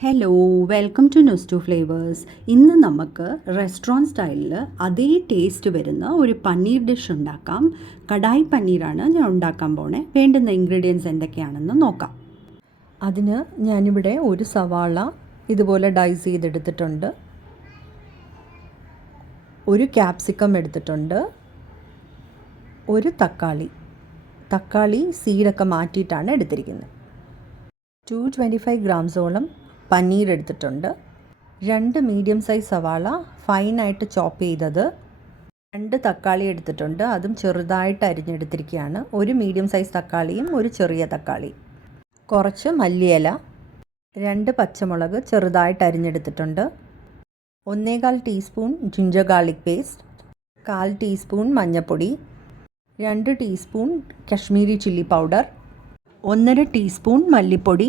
Hello welcome to news to flavours. ഇന്ന് നമുക്ക് restaurant സ്റ്റൈലിൽ അതേ ടേസ്റ്റ് വരുന്ന ഒരു പനീർ ഡിഷ് ഉണ്ടാക്കാം. കടായി പനീറാണ് ഞാൻ ഉണ്ടാക്കാൻ പോണേ. വേണ്ടുന്ന ഇൻഗ്രീഡിയൻസ് എന്തൊക്കെയാണെന്ന് നോക്കാം. അതിന് ഞാനിവിടെ ഒരു സവാള ഇതുപോലെ ഡൈസ് ചെയ്തെടുത്തിട്ടുണ്ട്, ഒരു ക്യാപ്സിക്കം എടുത്തിട്ടുണ്ട്, ഒരു തക്കാളി സീഡൊക്കെ മാറ്റിയിട്ടാണ് എടുത്തിരിക്കുന്നത്. 225 ഗ്രാംസോളം പനീർ എടുത്തിട്ടുണ്ട്, 2 മീഡിയം സൈസ് സവാള ഫൈനായിട്ട് ചോപ്പ് ചെയ്തത്, 2 തക്കാളി എടുത്തിട്ടുണ്ട്, അതും ചെറുതായിട്ട് അരിഞ്ഞെടുത്തിരിക്കുകയാണ്, ഒരു മീഡിയം സൈസ് തക്കാളിയും ഒരു ചെറിയ തക്കാളി, കുറച്ച് മല്ലിയില, 2 പച്ചമുളക് ചെറുതായിട്ട് അരിഞ്ഞെടുത്തിട്ടുണ്ട്, 1/4 teaspoon ginger garlic paste, 1/4 teaspoon മഞ്ഞൾപ്പൊടി, 2 teaspoon Kashmiri chilli powder, 1/2 teaspoon മല്ലിപ്പൊടി,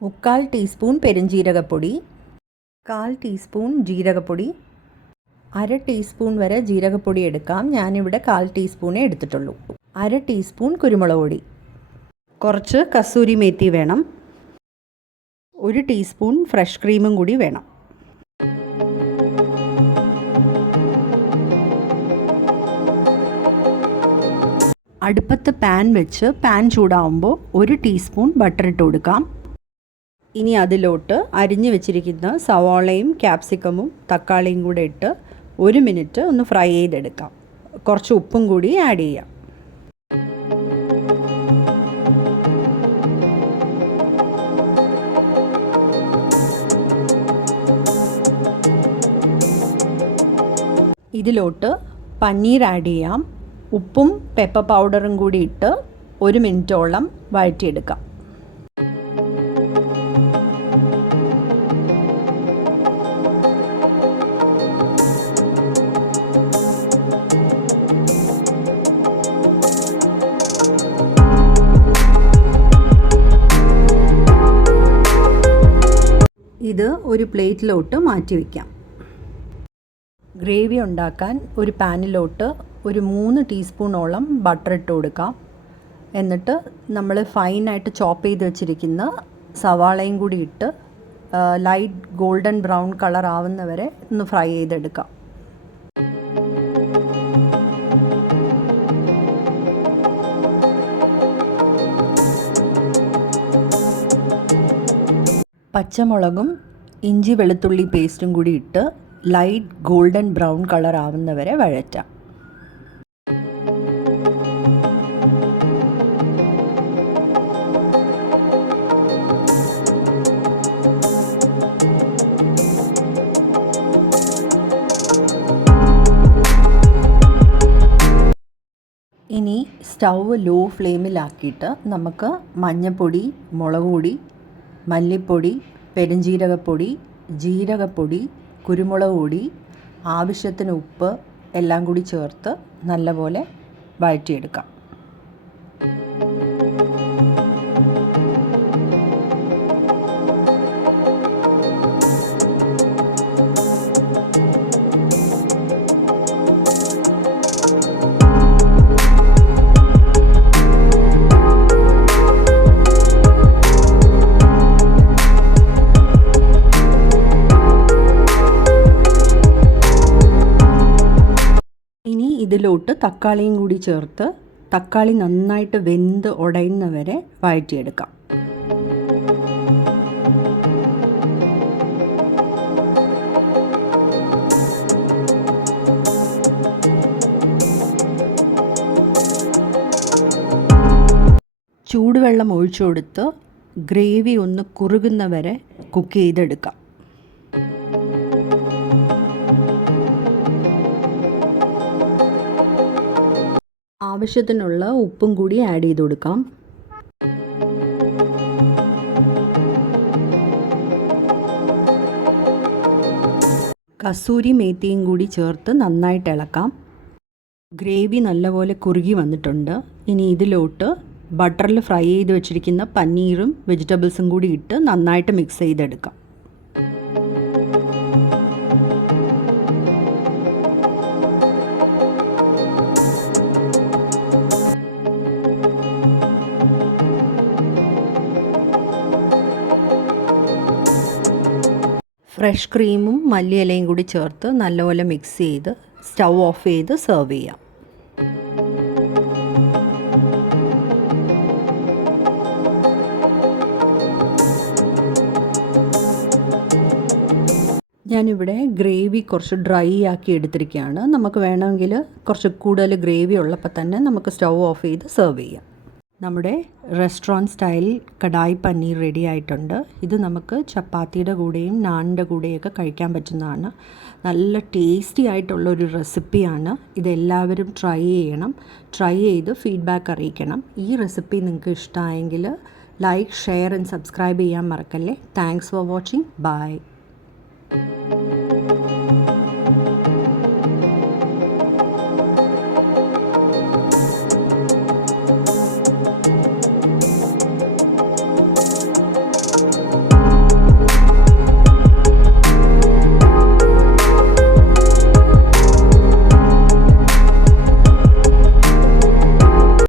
3/4 ടീസ്പൂൺ പെരുംജീരകപ്പൊടി, 1/4 ടീസ്പൂൺ ജീരകപ്പൊടി, 1/2 ടീസ്പൂൺ വരെ ജീരകപ്പൊടി എടുക്കാം. ഞാനിവിടെ 1/4 ടീസ്പൂണേ എടുത്തിട്ടുള്ളൂ. 1/2 ടീസ്പൂൺ കുരുമുളക് പൊടി, കുറച്ച് കസൂരി മേത്തി വേണം, 1 ടീസ്പൂൺ ഫ്രഷ് ക്രീമും കൂടി വേണം. അടുപ്പത്ത് പാൻ വെച്ച് പാൻ ചൂടാവുമ്പോൾ 1 ടീസ്പൂൺ ബട്ടർ ഇട്ട് കൊടുക്കാം. ഇനി അതിലോട്ട് അരിഞ്ഞു വെച്ചിരിക്കുന്ന സവാളയും ക്യാപ്സിക്കമും തക്കാളിയും കൂടെ ഇട്ട് 1 മിനിറ്റ് ഒന്ന് ഫ്രൈ ചെയ്തെടുക്കാം. കുറച്ച് ഉപ്പും കൂടി ആഡ് ചെയ്യാം. ഇതിലോട്ട് പനീർ ആഡ് ചെയ്യാം. ഉപ്പും പെപ്പർ പൗഡറും കൂടി ഇട്ട് 1 മിനിറ്റോളം വഴറ്റിയെടുക്കാം. ഇത് ഒരു പ്ലേറ്റിലോട്ട് മാറ്റി വയ്ക്കാം. ഗ്രേവി ഉണ്ടാക്കാൻ ഒരു പാനിലോട്ട് ഒരു 3 ടീസ്പൂണോളം ബട്ടർ ഇട്ട് കൊടുക്കാം. എന്നിട്ട് നമ്മൾ ഫൈനായിട്ട് ചോപ്പ് ചെയ്ത് വെച്ചിരിക്കുന്ന സവാളയും കൂടി ഇട്ട് ലൈറ്റ് ഗോൾഡൻ ബ്രൗൺ കളർ ആവുന്നവരെ ഒന്ന് ഫ്രൈ ചെയ്തെടുക്കാം. പച്ചമുളകും ഇഞ്ചി വെളുത്തുള്ളി പേസ്റ്റും കൂടി ഇട്ട് ലൈറ്റ് ഗോൾഡൻ ബ്രൗൺ കളർ ആവുന്നവരെ വഴറ്റാം. ഇനി സ്റ്റൗ ലോ ഫ്ലെയിമിലാക്കിയിട്ട് നമുക്ക് മഞ്ഞൾപ്പൊടി, മുളക് പൊടി, മല്ലിപ്പൊടി, പെരുംജീരകപ്പൊടി, ജീരകപ്പൊടി, കുരുമുളക് പൊടി, ആവശ്യത്തിന് ഉപ്പ് എല്ലാം കൂടി ചേർത്ത് നല്ലപോലെ വഴറ്റിയെടുക്കാം. ഇനി ഇതിലോട്ട് തക്കാളിയും കൂടി ചേർത്ത് തക്കാളി നന്നായിട്ട് വെന്ത് ഉടയുന്നവരെ വഴറ്റിയെടുക്കാം. ചൂടുവെള്ളം ഒഴിച്ചു കൊടുത്ത് ഗ്രേവി ഒന്ന് കുറുകുന്നവരെ കുക്ക് ചെയ്തെടുക്കാം. ആവശ്യത്തിനുള്ള ഉപ്പും കൂടി ആഡ് ചെയ്ത് കൊടുക്കാം. കസൂരി മേത്തിയും കൂടി ചേർത്ത് നന്നായിട്ട് ഇളക്കാം. ഗ്രേവി നല്ലപോലെ കുറുകി വന്നിട്ടുണ്ട്. ഇനി ഇതിലോട്ട് ബട്ടറിൽ ഫ്രൈ ചെയ്ത് വെച്ചിരിക്കുന്ന പനീറും വെജിറ്റബിൾസും കൂടി ഇട്ട് നന്നായിട്ട് മിക്സ് ചെയ്തെടുക്കാം. ഫ്രഷ് ക്രീമും മല്ലിയിലയും കൂടി ചേർത്ത് നല്ലപോലെ മിക്സ് ചെയ്ത് സ്റ്റൗ ഓഫ് ചെയ്ത് സെർവ് ചെയ്യാം. ഞാനിവിടെ ഗ്രേവി കുറച്ച് ഡ്രൈ ആക്കി എടുത്തിരിക്കുകയാണ്. നമുക്ക് വേണമെങ്കിൽ കുറച്ച് കൂടുതൽ ഗ്രേവി ഉള്ളപ്പോൾ തന്നെ നമുക്ക് സ്റ്റൗ ഓഫ് ചെയ്ത് സെർവ് ചെയ്യാം. നമ്മുടെ restaurant style kadai paneer ready ആയിട്ടുണ്ട്. ഇത് നമുക്ക് ചപ്പാത്തിയുടെ കൂടെയും നാനിൻ്റെ കൂടെയൊക്കെ കഴിക്കാൻ പറ്റുന്നതാണ്. നല്ല ടേസ്റ്റി ആയിട്ടുള്ളൊരു റെസിപ്പിയാണ്. ഇതെല്ലാവരും ട്രൈ ചെയ്യണം. ട്രൈ ചെയ്ത് ഫീഡ്ബാക്ക് അറിയിക്കണം. ഈ റെസിപ്പി നിങ്ങൾക്ക് ഇഷ്ടമായെങ്കിൽ ലൈക്ക്, ഷെയർ ആൻഡ് സബ്സ്ക്രൈബ് ചെയ്യാൻ മറക്കല്ലേ. Thanks for watching. ബൈ.